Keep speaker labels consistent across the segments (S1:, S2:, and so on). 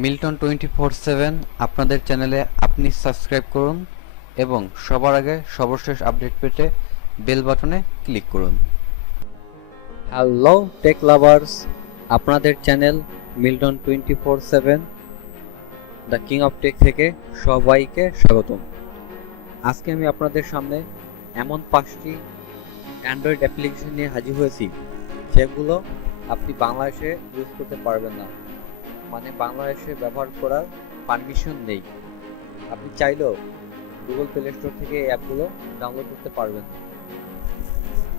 S1: Milton twenty four seven আপনাদের চ্যানেলে আপনি সাবস্ক্রাইব করুন এবং সবার আগে সর্বশেষ আপডেট পেতে বেল বাটনে ক্লিক করুন। হ্যালো টেক লাভার্স আপনাদের channel Milton twenty four seven, the king of tech থেকে সবাইকে স্বাগতম। আজকে আমি আপনাদের সামনে এমন পাঁচটি অ্যান্ড্রয়েড অ্যাপ্লিকেশন নিয়ে হাজির হয়েছি, যেগুলো আপনি বাংলাদেশে ইউজ করতে পারবেন না। মানে বাংলাদেশে ব্যবহার করার পারমিশন নেই। আপনি চাইলেও গুগল প্লে স্টোর থেকে এই অ্যাপগুলো ডাউনলোড করতে পারবেন।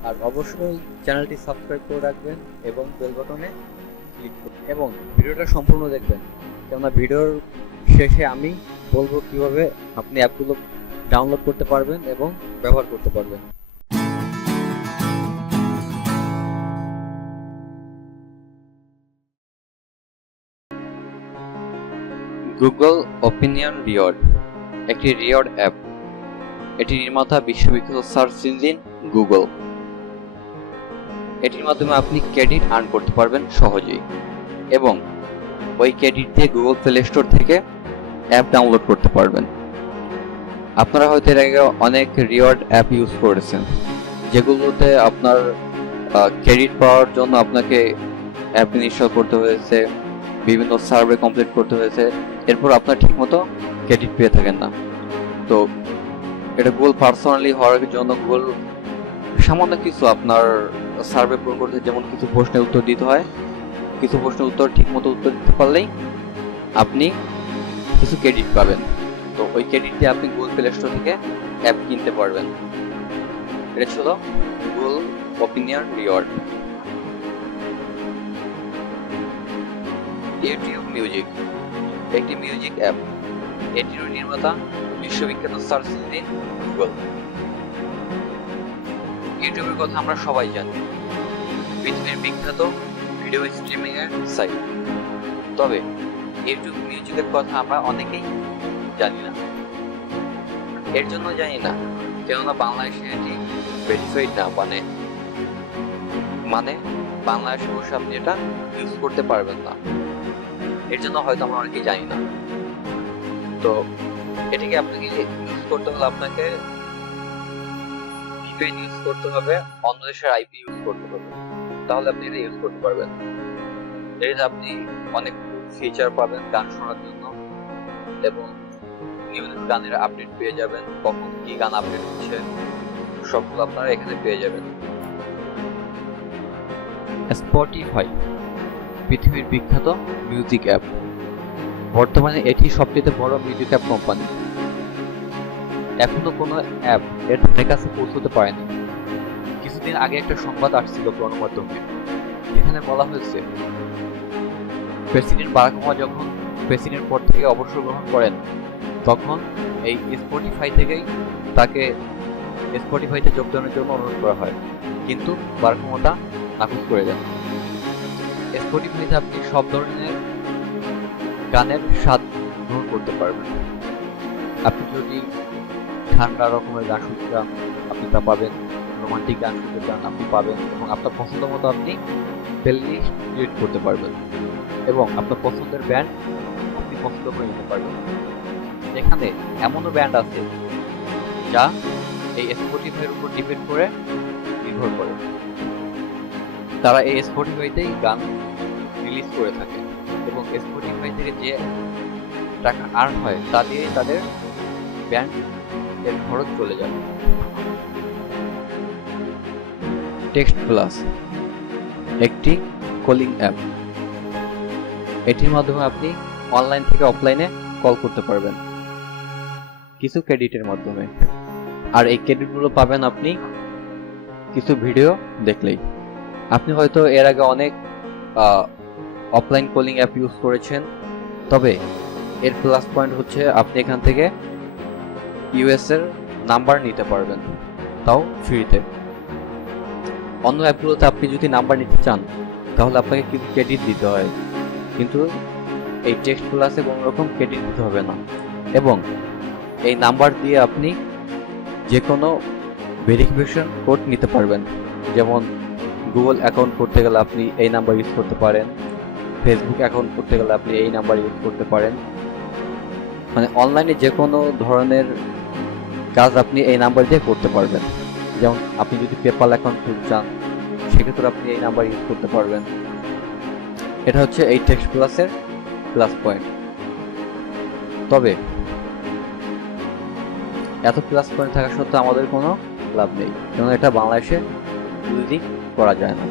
S1: আর অবশ্যই চ্যানেলটি সাবস্ক্রাইব করে রাখবেন এবং বেল বাটনে ক্লিক করুন। এবং ভিডিওটা সম্পূর্ণ দেখবেন। কেননা ভিডিওর শেষে আমি বলব কীভাবে আপনি অ্যাপগুলো ডাউনলোড করতে পারবেন এবং ব্যবহার করতে পারবেন। গুগল ওপিনিয়ন রিওয়ার্ড একটি রিওয়ার্ড অ্যাপ এটি নির্মাতা বিশ্ববিখ্যাত সার্চ ইঞ্জিন গুগল এটির মাধ্যমে আপনি ক্রেডিট আর্ন করতে পারবেন সহজেই এবং ওই ক্রেডিট দিয়ে গুগল প্লে স্টোর থেকে অ্যাপ ডাউনলোড করতে পারবেন। আপনারা হয়তো এর আগে অনেক রিওয়ার্ড অ্যাপ ইউজ করেছেন, যেগুলোতে আপনার ক্রেডিট পাওয়ার জন্য আপনাকে অ্যাপ ইনস্টল করতে হয়েছে, বিভিন্ন সার্ভে কমপ্লিট করতে হয়েছে এরপর আপনার ঠিকমতো ক্রেডিট পেয়ে থাকেন না। তো এটা গোল পার্সোনালি হওয়ার জন্য গুগল সামান্য কিছু আপনার সার্ভে পূরণ করতে যেমন কিছু প্রশ্নের উত্তর দিতে হয়, কিছু প্রশ্নের উত্তর ঠিকমতো উত্তর দিতে পারলেই আপনি কিছু ক্রেডিট পাবেন। তো ওই ক্রেডিট দিয়ে আপনি গুগল প্লে স্টোর থেকে অ্যাপ কিনতে পারবেন। এটা ছিল Google opinion reward YouTube music একটি মিউজিক অ্যাপ এটির নির্মাতা বিশ্ববিখ্যাত সার্চ ইঞ্জিন গুগল ইউটিউবের কথা আমরা সবাই জানি। পৃথিবীর বিখ্যাত ভিডিও স্ট্রিমিং এর সাইট তবে ইউটিউব মিউজিকের কথা আমরা অনেকেই জানি না। এর জন্য জানি না, কেননা বাংলাদেশে এটি ভেরিফাইড না মানে মানে বাংলাদেশে বসে আপনি এটা ইউজ করতে পারবেন না। এর জন্য হয়তো আমরা অনেকেই জানি না। তো এটাকে আপনাকে ইউজ করতে হলে আপনাকে ভিপিএন ইউজ করতে হবে, অন্য দেশের আইপি ইউজ করতে হবে। তাহলে আপনি এটা ইউজ করতে পারবেন। এটাতে আপনি অনেক ফিচার পাবেন গান শোনার জন্য এবং নিউ গানের আপডেট পেয়ে যাবেন, কখন কি গান আপডেট হচ্ছে, সবগুলো আপনারা এখানে পেয়ে যাবেন। স্পটিফাই পৃথিবীর বিখ্যাত মিউজিক অ্যাপ। বর্তমানে এটি সবচেয়ে বড় মিউজিক অ্যাপ কোম্পানি। এখনও কোনো অ্যাপ এর ধারে কাছে পৌঁছতে পারেনি। কিছুদিন আগে একটা সংবাদ আসছিল গণমাধ্যমে। যেখানে বলা হয়েছে, প্রেসিডেন্ট বারাক ওবামা যখন প্রেসিডেন্ট পদ থেকে অবসর গ্রহণ করেন, তখন এই স্পটিফাই থেকেই তাকে স্পটিফাইতে যোগদানের জন্য অনুরোধ করা হয়। কিন্তু বারাক ওবামা নাকচ করে দেন। স্পটিফাইতে আপনি সব ধরনের গানের স্বাদ গ্রহণ করতে পারবেন। আপনি যদি ঠান্ডা রকমের গান শুনতে চান, আপনি তা পাবেন, রোমান্টিক গান শুনতে চান, আপনি পাবেন এবং আপনার পছন্দ মতো আপনি প্লেলিস্ট ক্রিয়েট করতে পারবেন এবং আপনার পছন্দের ব্যান্ড আপনি পছন্দ করে নিতে পারবেন। এখানে এমনও ব্যান্ড আছে যা এই স্পটিফাইয়ের উপর ডিপেন্ড করে নির্ভর করে। তারা এই স্পটিফাইতেই গান রিলিজ করে থাকে এবং স্পটিফাই থেকে যে টাকা আর্ন হয়, তা দিয়ে তাদের ব্যান্ড এর খরচ চলে যাবে। টেক্সট প্লাস একটি কলিং অ্যাপ এটির মাধ্যমে আপনি অনলাইন থেকে অফলাইনে কল করতে পারবেন। কিছু ক্রেডিটের মাধ্যমে। আর এই ক্রেডিটগুলো পাবেন আপনি কিছু ভিডিও দেখলেই। আপনি হয়তো এর আগে অনেক অফলাইন কলিং অ্যাপ ইউজ করেছেন। তবে এর প্লাস পয়েন্ট হচ্ছে আপনি এখান থেকে ইউএস এর নাম্বার নিতে পারবেন, তাও ফ্রিতে অন্য অ্যাপগুলোতে আপনি যদি নাম্বার নিতে চান, তাহলে আপনাকে কিছু ক্রেডিট দিতে হয়। কিন্তু এই টেক্সট প্লাসে কোনো রকম ক্রেডিট দিতে হবে না। এবং এই নাম্বার দিয়ে আপনি যে কোনো ভেরিফিকেশন কোড নিতে পারবেন। যেমন গুগল অ্যাকাউন্ট করতে গেলে আপনি এই নাম্বার ইউজ করতে পারেন। ফেসবুক অ্যাকাউন্ট করতে গেলে আপনি এই নাম্বার ইউজ করতে পারেন। মানে অনলাইনে যে কোনো ধরনের কাজ আপনি এই নাম্বার দিয়ে করতে পারবেন। যেমন আপনি যদি পেপাল অ্যাকাউন্ট খুলতে চান, সেক্ষেত্রে আপনি এই নাম্বার ইউজ করতে পারবেন। এটা হচ্ছে এই টেক্সট প্লাসের প্লাস পয়েন্ট তবে এত প্লাস পয়েন্ট থাকা সত্ত্বেও আমাদের কোনো লাভ নেই। কারণ এটা বাংলাদেশে ইউজিং করা যায় না।